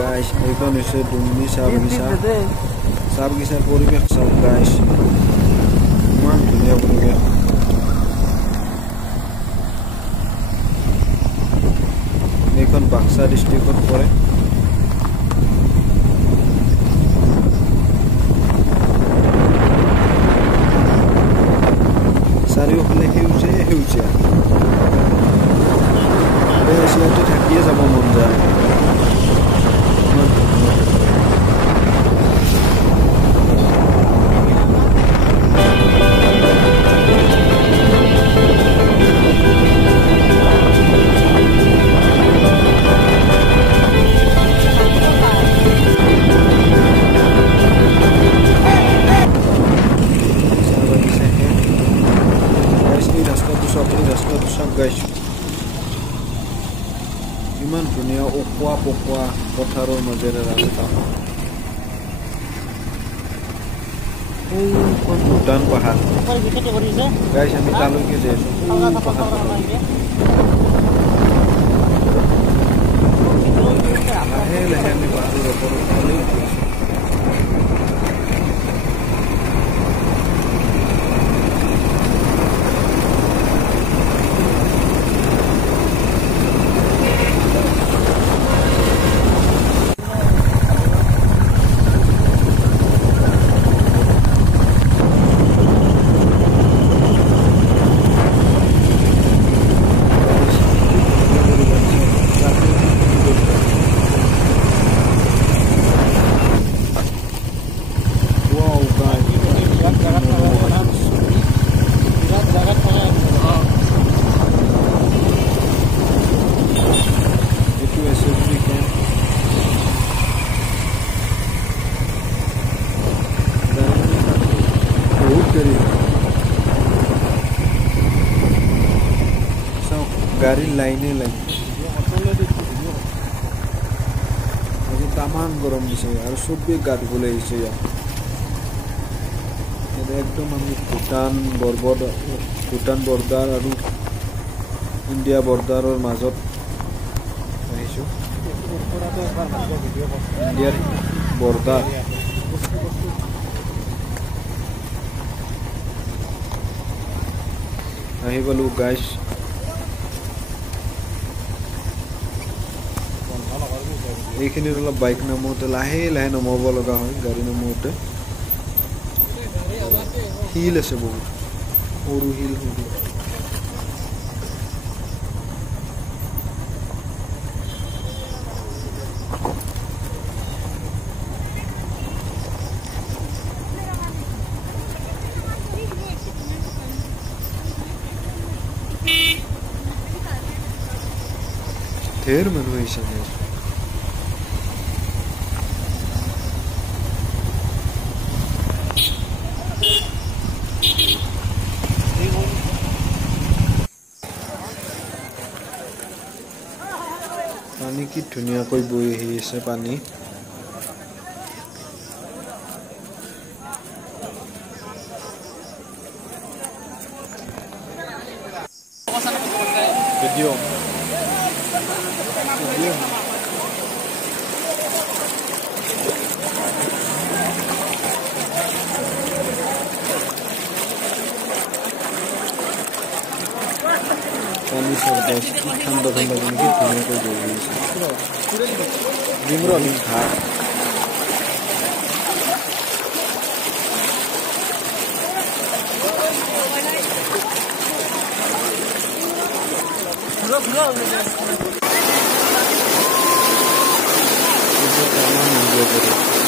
guys এইখন হৈছে দুমনি চাহ বাগিচা চাহ বাগিচাৰ পৰিৱেশ চাওক গাইস ইমান ধুনীয়া পৰিৱেশ এইখন বাক্সা ডিষ্ট্ৰিক্টত পৰে চাৰিওফালে সেউজীয়া এছিয়াতে থাকিয়ে যাব মন যায় ৰাস্তাটো চাওক গাইছ ইমান ধুনীয়া অকোৱা পকোৱা পথাৰৰ মাজেৰে ৰাস্তা ভূটান পাহাৰ গাইছ আমি তালৈকে যাই আছো লাহে লাহে আমি পাহাৰৰ ওপৰত গাড়ীৰ লাইনে লাইন আজি তামান গৰম দিছে আৰু চবেই গা ধুবলৈ আহিছে ইয়াত একদম আমি ভূটান বৰ্ডাৰ আৰু ইণ্ডিয়া বৰ্ডাৰৰ মাজত আহিছোঁ ইণ্ডিয়াৰ বৰ্ডাৰ আহি পালোঁ গাইছ এইখিনিত অলপ বাইক নামোতে লাহে লাহে নমাব লগা হয় গাড়ী নামোতে হিল আছে বহুত সৰু হিল সৰু ঢেৰ মানুহ আহিছে পানী কি ধুনীয়াকৈ বৈ আহি আছে পানী ভিডিঅ' পানী চৰকাৰ ঠান্ডা ঠান্ডা কিন্তু ধুনীয়াকৈ বৈ আহিছে ডিমৰা ঘাট Ini